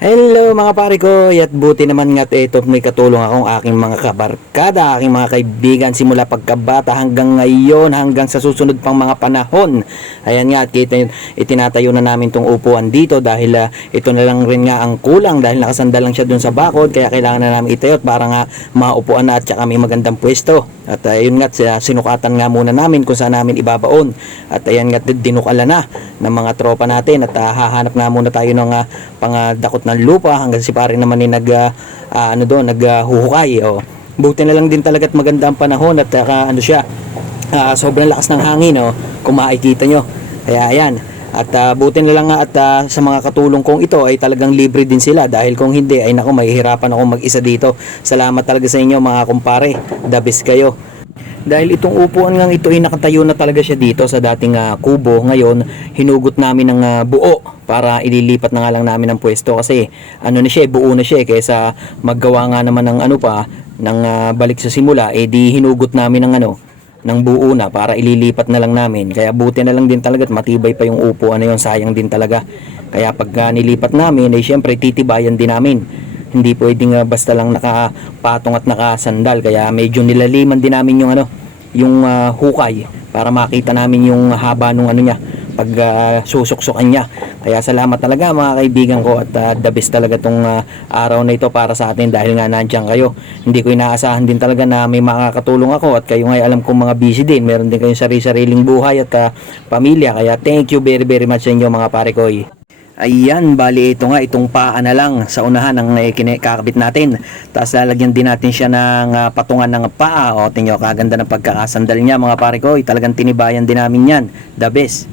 Hello mga pare ko, at buti naman nga ito may katulong akong aking mga kabarkada, aking mga kaibigan simula pagkabata hanggang ngayon, hanggang sa susunod pang mga panahon. Ayan nga, at kita itinatayo na namin tong upuan dito dahil ito na lang rin nga ang kulang dahil nakasandal lang siya dun sa bakod, kaya kailangan na namin itayo para nga maupuan na at saka may magandang pwesto. At ayun nga, sinukatan nga muna namin kung saan namin ibabaon. At ayan nga, dinukala na ng mga tropa natin at hahanap nga muna tayo ng pangdakot ng lupa hanggang si pare naman ay naghuhukay. Buti na lang din talaga at maganda ang panahon at sobrang lakas ng hangin kung makikita nyo. Kaya ayan, at buti na lang nga at sa mga katulong kong ito ay talagang libre din sila dahil kung hindi ay naku, mahihirapan ako mag-isa dito. Salamat talaga sa inyo mga kumpare, the best kayo. Dahil itong upuan ngang ito ay nakatayo na talaga siya dito sa dating kubo. Ngayon, hinugot namin ng buo para ililipat na nga lang namin ng pwesto kasi buo na siya kaysa maggawa nga naman ng balik sa simula, di hinugot namin ng buo na para ililipat na lang namin. Kaya buti na lang din talaga at matibay pa yung upuan na yun, sayang din talaga. Kaya pag nilipat namin ay syempre titibayan din namin. Hindi pwedeng basta lang nakapatong at nakasandal, kaya medyo nilaliman din namin yung hukay para makita namin yung haba nung niya pag susuksukan niya. Kaya salamat talaga mga kaibigan ko at the best talaga tong araw na ito para sa atin dahil nga nandiyan kayo. Hindi ko inaasahan din talaga na may makakatulong ako at kayo nga alam kong mga busy din, meron din kayong sariling buhay at pamilya, kaya thank you very very much sa inyo mga pare ko. Ayan, bali ito nga, itong paa na lang sa unahan ang kakabit natin. Tapos lalagyan din natin siya ng patungan ng paa. Tingnan nyo, kaganda ng pagkakasandal niya mga pare ko. Talagang tinibayan din namin yan. The best.